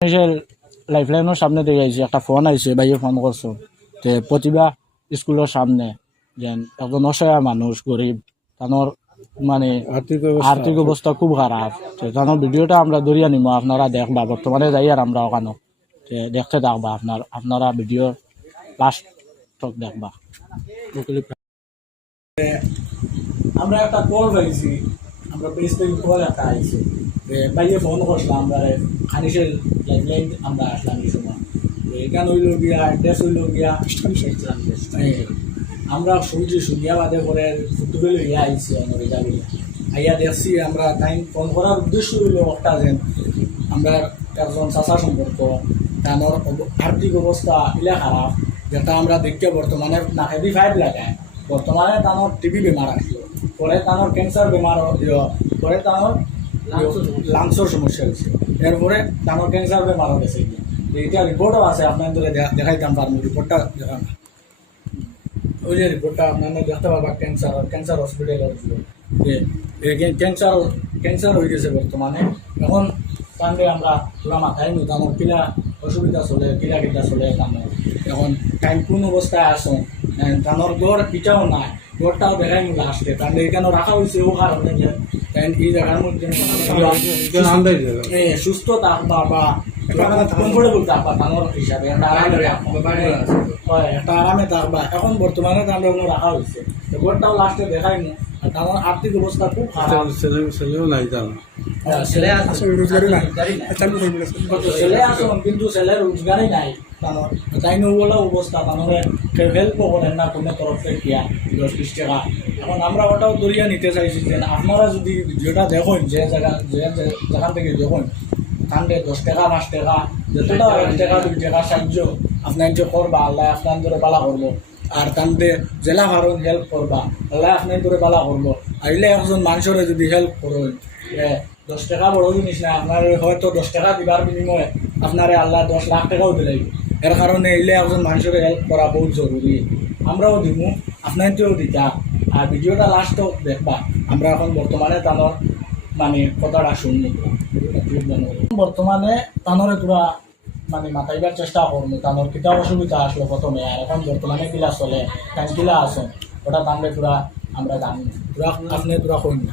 লাইফলাইনের সামনে দিয়ে আইছে, একটা ফোন আইছে, ভাইয়ে ফোন করছো যে প্রতিভা স্কুলের সামনে যেন একজন অসহায় মানুষ গরিব তানোর মানে আর্থিক অবস্থা খুব খারাপ। তানোর ভিডিওটা আমরা দরিয়া নিব, আপনারা দেখবা, বর্তমানে যাই আর আমরা ওখানে দেখতে থাকবা, আপনারা ভিডিও লাস্ট তক দেখবা। আমরা একটা কল পাইছি, আমরা পেজ থেকে কল একটা আইছি, ভাইয়ে ফোন করছিলাম আমরা খানিসের লাইফলাইন আমরা আসলাম এই সময়। এখানে হইল গিয়া অ্যাড্রেস হইল গিয়া আমরা শুনিয়া বাদে করে ফুটবল ইয়া আইসি রেজা গিয়া আইয়া দেখছি আমরা তাই ফোন করার উদ্দেশ্য হইল একটা যেন আমরা একজন চাচা সম্পর্ক তার আর্থিক অবস্থা ইলা খারাপ, যেটা আমরা দেখতে বর্তমানে নাকেদি ফাইভ লাগায়, বর্তমানে তানোর টিবি বেমার আসলো, পরে তানোর ক্যান্সার বেমার পরে তানোর লাংসের সমস্যা হয়েছে, এরপরে তানোর ক্যান্সার বেমারও গেছে। এইটা রিপোর্টও আছে, আপনার ধরে দেখাইতাম পারবো, রিপোর্টটা দেখান, ওই যে রিপোর্টটা আপনার দেখতে পারবা ক্যান্সার হসপিটাল ক্যান্সার হয়ে গেছে বর্তমানে। এখন তাহলে আমরা পুরা মাথায় নি তানোর কিলা অসুবিধা চলে, কিলা চলে তানোর এখন টাইম কোন অবস্থায় আসুন, তানোর গড় পিঠাও নাই, গড়টাও দেখাই নি লাস্টে, তাহলে এখানে রাখা হয়েছে ও কারণে যে এই জায়গার মধ্যে সুস্থ থাকবা বা কমফোর্টেবল থাকবা তানোর হিসাবে একটা আরামে থাকবা। এখন বর্তমানে আমরা রাখা হয়েছে, গড়টাও লাস্টে দেখাই নি, তানোর আর্থিক অবস্থা খুব খারাপ, ছেলেও নাই, ছেলে আসুন কিন্তু ছেলের রোজগারই নাই, তাই নবলা অবস্থা তানোরে হেল্পও করেন না কোনো তরফ থেকে গিয়া 10-20 টাকা। এখন আমরা ওটাও দরিয়া নিতে চাইছি যে আপনারা যদি ভিডিওটা দেখুন, যে যেখান থেকে দেখুন কান্দে 10 টাকা 5 টাকা যতটা 1 টাকা 2 টাকা সাহায্য আপনার যে করবা, আল্লাহ আপনার ধরে বালা করবো, আর কান্দে জেলা ভারণ হেল্প করবা, আল্লাহ আপনার ধরে বালা করবো। আইলে একজন মানুষের যদি হেল্প করুন, 10 টাকা বড় জিনিস না, আপনার হয়তো 10 টাকা দিবার বিনিময়ে আপনারে আল্লাহ 10 লাখ টাকাও দিলাই, এর কারণে এলে একজন মানুষের হেল্প করা বহুত জরুরি। আমরাও দিব, আপনাদেরও দিতা, আর ভিডিওটা লাস্টও দেখবা। আমরা এখন বর্তমানে তানোর মানে কথাটা শুনি, বর্তমানে তানোরে তোরা মানে মাথাইবার চেষ্টা করবো, তানোর কিতা অসুবিধা আসলো প্রথমে, আর এখন বর্তমানে কিলা চলে টাইম কিলা আসুন ওটা তানলে তোরা আমরা জানি তোরা আপনি তোরা কই না।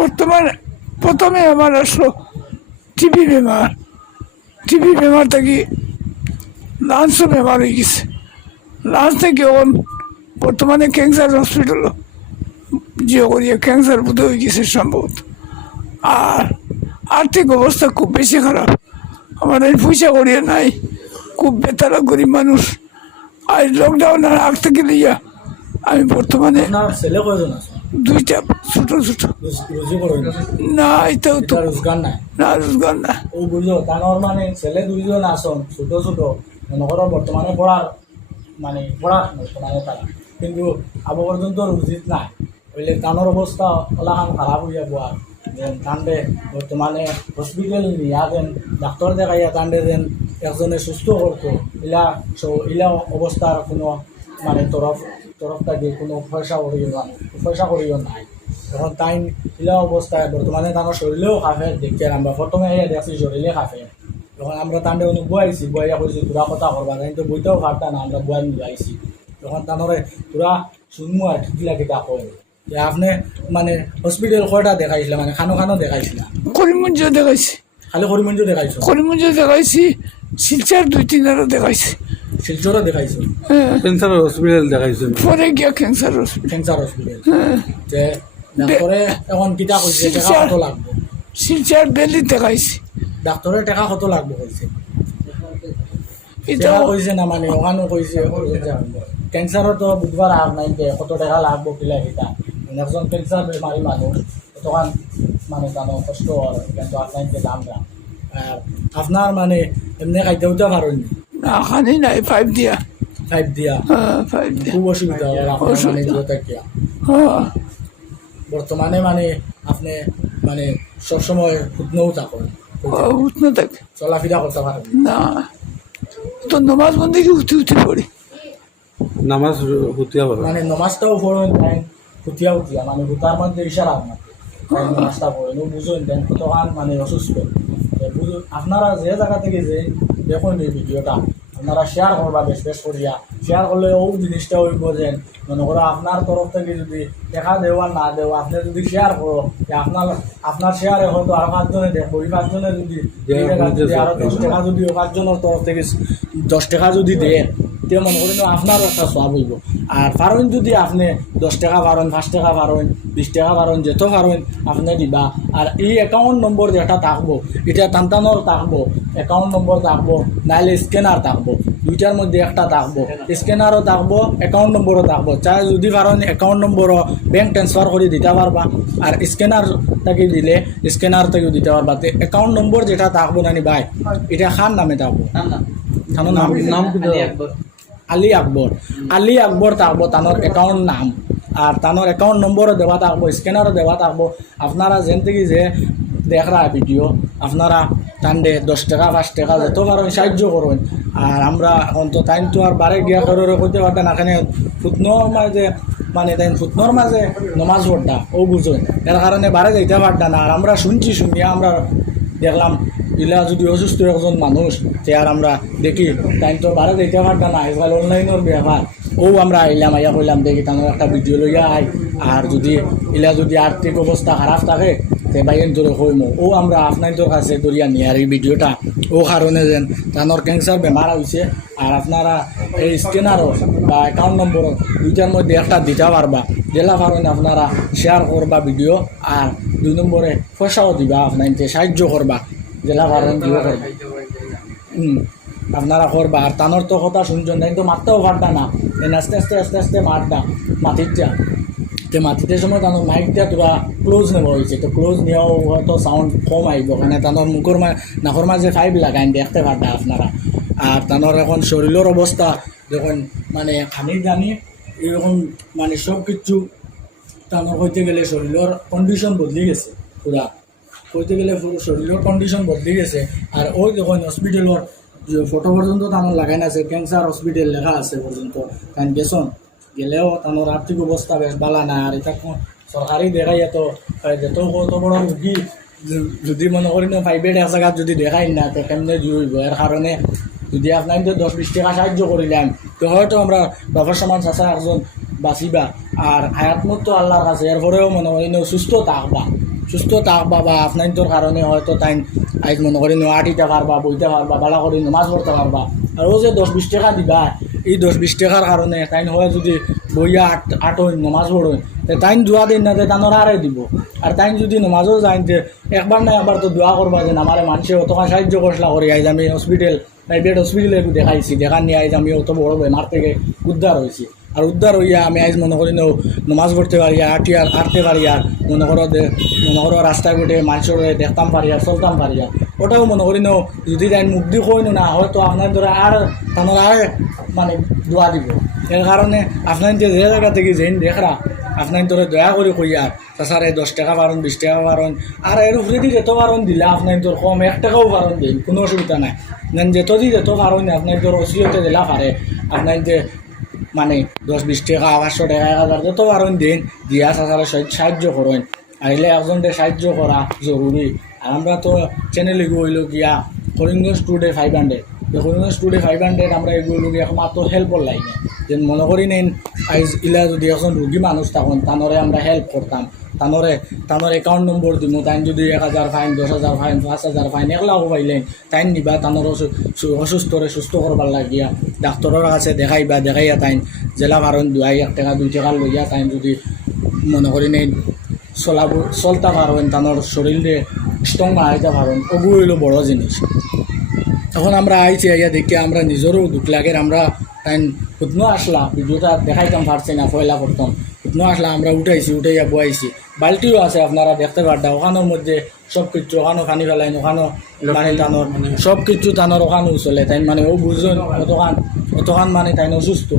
বর্তমানে প্রথমে আমার আসলো টিবি বেমার থেকে লাঞ্চও বেমার হয়ে গেছে, লাঞ্চ থেকে এখন বর্তমানে ক্যান্সার হসপিটাল যে করিয়া ক্যান্সার বোধ হয়ে গেছে সম্ভবত। আর আর্থিক অবস্থা খুব বেশি খারাপ, আমার এই পয়সা করিয়া নাই, খুব বেতারা গরিব মানুষ। আর লকডাউনের আগ থেকে লইয়া আমি বর্তমানে ছেলে কয়জন আছে? 2টা ছোট না, এটাও তো রোজগার নাই, না রোজগার না। ও বুঝলো তানোর মানে ছেলে 2জন আসন ছোট মনে বর্তমানে পড়ার মানে বর্তমানে তারা, কিন্তু আবু পর্যন্ত উচিত নাই বললে তানোর অবস্থা ওলাখান খারাপ হইয়া বোয়া কান্দে বর্তমানে হসপিটাল নিয়া দেন ডাক্তার দেখাইয়া কান্দে দেন একজনে সুস্থ করতো, ইলা অবস্থার কোনো মানে তরফটা দিয়ে কোনো পয়সা করিও নাই। এখন তাই ইলা অবস্থায় বর্তমানে তানোর শরীরেও খাফে দেখতে আমরা প্রথমে দেখছি শরীরে খাফে, তখন আমরা তান্ডে বইছি বইয়া কইছি তোরা কথা করবা, তাই তো বইটাও খাটতা না, আমরা বই মিলাইছি, তখন তানোরে তোরা শুনবো আর কিলা কিতা কয় যে আপনি মানে হসপিটাল কয়টা দেখাইছিল, মানে খানো দেখাইছিলাম? করিমগঞ্জ দেখাইছি, খালি করিমগঞ্জ দেখাইছো? করিমগঞ্জ দেখাইছি, শিলচর 2-3 দেখাইছি, শিলচরও দেখাইছো? ক্যান্সার হসপিটাল দেখাইছো? পরে গিয়া ক্যান্সার হসপিটাল যে ডাক্তারে এখন কিতা কইছে টাকা কত লাগবে? শিলচর বেলি দেখাইছি, ডাক্তারের টাকা কত লাগবে কইছে? এটা কইছে না, মানে ওখানে কইছে ক্যান্সারও তো বুধবার আর নাই যে কত টাকা লাগবো কিলা কিতা, একজন ক্যান্সার বেমারি মানুষ তখন মানে তার কষ্ট হয়, কিন্তু আপনাকে দাম না। আর আপনার মানে এমনি খাইতে উঠতে পারেন না, খানি নাই, 5 দিয়া খুব অসুবিধা বর্তমানে মানে আপনি মানে সবসময় উঠনেও থাকেন, উঠনে থাকে, চলাফেরা করতে পারেন না, তো নমাজ বন্ধে উঠে পড়ি, নামাজ হুতিয়া মানে নমাজটাও পড়েন হুতিয়া মানে হুতার মধ্যে ইশারা নামাজটা পড়েন বুঝুন দেন কতখান মানে অসুস্থ আপনারা যে জায়গা থেকে যে দেখুন এই ভিডিওটা আপনারা শেয়ার করবা বেশ বেশ করিয়া শেয়ার করলে ও জিনিসটা হইব যে মনে করো আপনার তরফ থেকে যদি দেখা দেওয়া না দেওয়া আপনি যদি শেয়ার করো যে আপনার শেয়ারে হয়তো আর 5 জনে দেখবো ওই 5 জনে যদি আরো 10 টাকা যদি 5 জনের তরফ থেকে 10 টাকা যদি দেন তে মনে করেন আপনারও একটা সব হইব। আর পারেন যদি আপনি 10 টাকা পারেন 5 টাকা পারেন 20 টাকা পারেন যেত পারেন আপনি দিবা। আর এই অ্যাকাউন্ট নম্বর যেটা থাকবো এটা টানটানোর থাকবো, অ্যাকাউন্ট নম্বর থাকবো, নাইলে স্ক্যানার থাকবো, দুইটার মধ্যে একটা থাকবো। স্ক্যানারও থাকবো, অ্যাকাউন্ট নম্বরও থাকবো। চাই যদি পারেন অ্যাকাউন্ট নম্বরও ব্যাংক ট্রান্সফার করে দিতে পারবা, আর স্ক্যানার থেকে দিলে স্ক্যানার থেকেও দিতে পারবা। তো অ্যাকাউন্ট নম্বর যেটা থাকবো নানি ভাই এটা খান নামে থাকবো, থানোর নাম আলী আকবর। আলী আকবর থাকবো তানোর অ্যাকাউন্ট নাম, আর তানোর অ্যাকাউন্ট নম্বরও দেওয়া থাকবো, স্ক্যানারও দেওয়া থাকবো। আপনারা যেন থেকে যে দেখরা ভিডিও আপনারা টান্ডে 10 টাকা 5 টাকা যত পারেন সাহায্য করুন। আর আমরা এখন তো টাইম তো আর বারে গিয়া করে করতে পারতেন না, এখানে ফুটনোর মাঝে মানে তাই ফুটনোর মাঝে নমাজ পড়তা ও বুঝুন, এর কারণে বারে যাইতে পারতাম না। আর আমরা শুনিয়া আমরা দেখলাম ইলা যদি অসুস্থ একজন মানুষ তে আর আমরা দেখি তাই তো বারে যাইতে পারতাম না, আজকাল অনলাইনের ব্যবহার ও আমরা আইলাম আইয়া কইলাম দেখি তানোর একটা ভিডিও লইয়া আই। আর যদি ইলা যদি আর্থিক অবস্থা খারাপ থাকে তে বাইন ধরে হইমো ও আমরা আপনাদের কাছে দরিয়া নিয়ে আর এই ভিডিওটা ও কারণে যেন তানোর ক্যান্সার বেমার হয়েছে। আর আপনারা এই স্ক্যানারও বা অ্যাকাউন্ট নম্বরও দুইটার মধ্যে একটা দিতে পারবা, জেলা কারণে আপনারা শেয়ার করবা ভিডিও। আর 2 নম্বরে পয়সাও দিবা, আপনাকে সাহায্য করবা, জেলা কারণে দিও করবা আপনারা করবা। আর তানোর তো কথা শুনছেন তাই তো মারতেও পারতা না, আস্তে আস্তে আস্তে আস্তে মারটা মাটিরটা তো মাটিতে সময় তানোর মাইকটা তোরা ক্লোজ নেওয়া হয়েছে, তো ক্লোজ নেওয়াও হয়তো সাউন্ড কম আইব, কারণে তানোর মুখের নাকর মাঝে ফাইভ লাগাইন দেখতে পারতা আপনারা। আর তানোর এখন শরীরের অবস্থা যখন মানে খানি জানি এরকম মানে সব কিছু তানোর হইতে গেলে শরীরের কন্ডিশন বদলি গেছে পুরা, হইতে গেলে শরীরের কন্ডিশন বদলি গেছে। আর ওই যখন হসপিটালের ফটো পর্যন্ত তানোর লাগাই আছে, ক্যান্সার হসপিটাল লেখা আছে পর্যন্ত তাই গেছন গেলেও তানোর আর্থিক অবস্থা বেশ বালা না। আর এটা সরকারি দেখাই এত যত কত বড় রুগী যদি মনে করি না প্রাইভেট এক জায়গাত যদি দেখাই না তো কেমনে জুইব। এর কারণে যদি আপনার 10-20 টাকা সাহায্য করিলাম তো হয়তো আমরা বাবার সমান চাষা একজন বাঁচিবা। আর হায়াতমত তো আল্লাহর কাছে, এরপরেও মনে করি সুস্থ থাকবা বা আপনার কারণে হয়তো তাই আজ মনে করি আটিতে পারবা, বইতে পারবা, বালা করে নামাজ পড়তে পারবা। আর ও যে 10-20 টাকা দিবা এই 10-20 টাকার কারণে তাই হয় যদি বইয়া আট নামাজ পড়েন তাই দোয়া দিন না তানোর আরে দিব। আর তাই যদি নামাজও যাইতে একবার না একবার তো দোয়া করবা যে আমার মানুষে অতখান সাহায্য করসলা করি আজ আমি প্রাইভেট হসপিটালে দেখাইছি, দেখার নিয়ে আজ আমি অত বড় বেমার থেকে উদ্ধার হয়েছি। আর উদ্ধার হইয়া আমি আজ মনে করি নমাজ পড়তে পারি, আটতে পারি, আর মনে করো রাস্তায় ঘুটে মানুষের দেখতাম পারি আর চলতাম পারি। আর ওটাও মনে করি যদি তাই মুখ দিয়ে কইনো না হয়তো আপনার ধরে আর তানোর আর মানে দোয়া দিব। এর কারণে আপনার যে জায়গা থেকে যেন দেখরা আপনার ধরে দয়া করে কই আর তাছাড়া 10 টাকা পারেন 20 টাকা পারেন আর এর উপরে দিয়ে যেত পারেন দিলে আপনার তোর কম 1 টাকাও পারেন দিন, কোনো অসুবিধা নাই। যেত পারেন আপনার তোর অসুবিধা দিলা পারে আপনার যে মানে 10-20 টাকা 500 টাকা 1000 যত পারেন দিন দিয়া তাছাড়া সাহায্য করেন। আর এলে একজনকে সাহায্য করা জরুরি। আর আমরা তো চ্যানেলে হইল গিয়া করিমগঞ্জ টুডে 500, করিমগঞ্জ টুডে 500 আমরা এগুলো গিয়ে একমাত্র হেল্পর লাইনে যেন মনে করি নেন আইজ ইলা যদি এখন রুগী মানুষ তখন তানরে আমরা হেল্প করতাম, তানোর অ্যাকাউন্ট নম্বর দিব, তাই যদি 1000 ফাইন 10,000 ফাইন 5,000 ফাইন 1 লাখ পাইলেন তাই নিবা তানোর অসুস্থরে সুস্থ করবার লাগিয়া ডাক্তরের কাছে দেখাইয়া তাই জেলা ভারণ 1 টাকা 2 টাকা লইয়া তাই যদি মনে করি নেই চলতে পারেন তানোর শরীরে স্ট্রং বানাইতে পারেন, ওগুলো হইল বড় জিনিস। তখন আমরা আইছি আইয়া দেখি আমরা নিজেরও দুঃখ লাগে। আমরা তাই কুতনো আসলা ভিডিওটা দেখাইতাম পারছি না, পয়লা করতাম কুতনো আসলা আমরা উঠাইয়া বয়াইছি, বালতিও আছে আপনারা দেখতে পারতাম। ওখানোর মধ্যে সব কিছু ওখানো পানি ফেলাইন, ওখানো মানে টানোর সব কিছু টানোর ওখানো চলে তাই মানে ও বুঝলেন অতখান মানে তাই অসুস্থ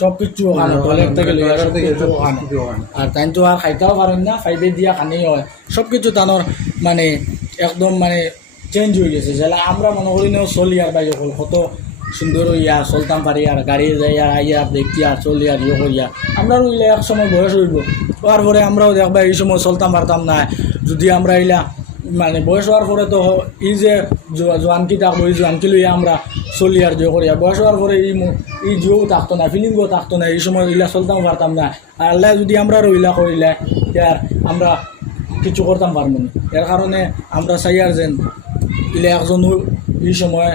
সব কিছু ওখানো টয়লেট থেকে আর তাই তো আর খাইতেও পারেন না, ফাইভে দিয়া খানি হয় সব কিছু টানোর মানে একদম মানে চেঞ্জ হয়ে গেছে। যেটা আমরা মনে করি না চলি আর বাইরে হল কত সুন্দর হইয়া চলতাম পারি আর গাড়ি যাই আর আইয়া দেখি আর চলি আর ইয়ে করিয়া আমরা রইলে এক সময় বয়স হইব হওয়ার পরে আমরাও দেখবা এই সময় চলতাম পারতাম না। যদি আমরা ইলা মানে বয়স হওয়ার পরে তো এই যে জোয়ানকি থাকবো, এই জোয়ানকি লইয়া আমরা চলি আর জয় করিয়া বয়স হওয়ার পরে এই জিও থাকতো না, ফিলিংও থাকতো না, এই সময় ইলা চলতাম পারতাম না। আর আল্লাহ যদি আমরা রইলা করিলে আর আমরা কিছু করতাম পারবো না। এর কারণে আমরা চাই আর যেন ইলে একজনও এই সময়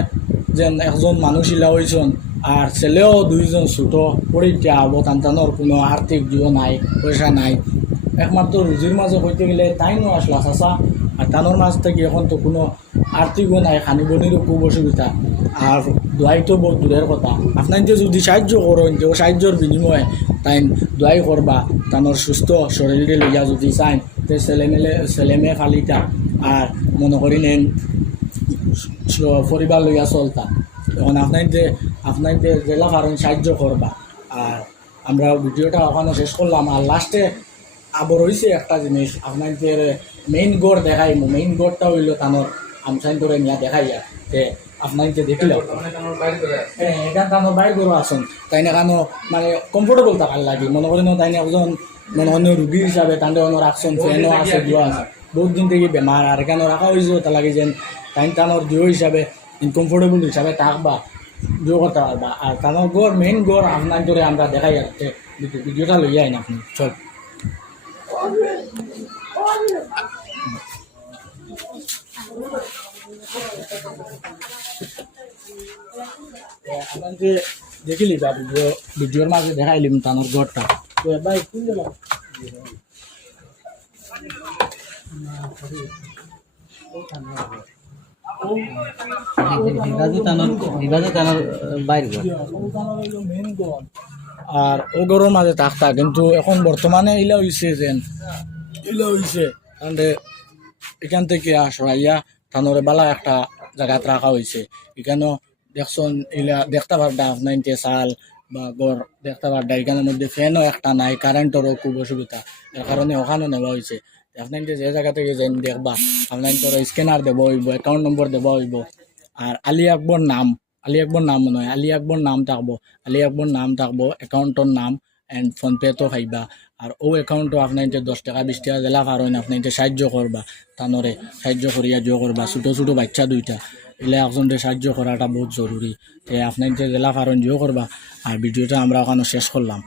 যেন একজন মানুষ ইলা হয়েছেন আর ছেলেও দুইজন ছোটো পরীক্ষা হবো, তান্তানোর কোনো আর্থিক দিও নাই, পয়সা নাই, একমাত্র রুজির মাঝে হইতে গেলে তাইনও আসলা চাষা। আর তানোর মাঝ থেকে এখন তো কোনো আর্থিকও নাই, খানিবনিরও খুব অসুবিধা। আর দোয়াই তো বহুত দূরের কথা, আপনার যে যদি সাহায্য করেন যে সাহায্যের বিনিময়ে তাই দোয়াই করবা, তানোর সুস্থ শরীরে লইয়া যদি চাইন তে ছেলে মেয়ে ফালিতা আর মনে করি নেন পরিবার লইয়া চলতা। এখন আপনার যে জেলা পারেন সাহায্য করবা। আর আমরা ভিডিওটা ওখানে শেষ করলাম। আর লাস্টে আবার হয়েছে একটা জিনিস, আপনার যে মেইন গড় দেখাই, মেইন গড়টা হইল তানোর আমসাইন করে নিয়ে দেখাইয়া যে আপনার যে দেখল হ্যাঁ এখান তানোর বাইর গড় আসুন তাই না কেন মানে কমফোর্টেবল থাকার লাগে। মনে করেন তাই না একজন মনে করেন রুগী হিসাবে তাদের অন্য রাখছেন, ফ্যানও আছে, দিও আছে, বহুত দিন থেকে বেমার। আর এখানে রাখা হয়েছে তা লাগে যেন তাই তানোর দিও হিসাবে ইনকমফোর্টেবল হিসাবে থাকবা, দিও করতে পারবা। আর তানোর গড় মেইন গড় আপনার ধরে আমরা দেখাই যাচ্ছে, ভিডিওটা লইয়া আইন আপনি চল। আপনার যে দেখিলি বা ভিডিওর মাঝে দেখাইলিম তানোর ঘরটা, তো এবার কোন জায়গা আর ও গরুর মাঝে থাকতা। কিন্তু এখন বর্তমানে ইলা হইছে যেন ইলা হইছে এখান থেকে সরাইয়া থানোরে বালা একটা জায়গাত রাখা হয়েছে। এখানেও দেখছেন ইলা দেখতে পারডা আপনার চাল বা গড় দেখতে পারডা। এখানের মধ্যে ফ্যানও একটা নাই, কারেন্টেরও খুব অসুবিধা, এর কারণে ওখানেও নেওয়া হয়েছে। আপনার যে জায়গা থেকে যাই দেখবা আপনার স্ক্যানার দেবো হইব, অ্যাকাউন্ট নম্বর দেওয়া হইব। আর আলী আকবর নাম নয়, আলী আকবর নাম থাকবো, অ্যাকাউন্টর নাম অ্যান্ড ফোনপে তো খাইবা। আর ও অ্যাকাউন্টও আপনার 10 টাকা 20 টাকা দিলা পারেন, আপনার সাহায্য করবা, তানরে সাহায্য করিয়া জো করবা। ছোটো বাচ্চা দুইটা এলে একজনকে সাহায্য করাটা বহুত জরুরি। আপনার যে দিলা পারেন জো করবা। আর ভিডিওটা আমরা ওখানে শেষ করলাম।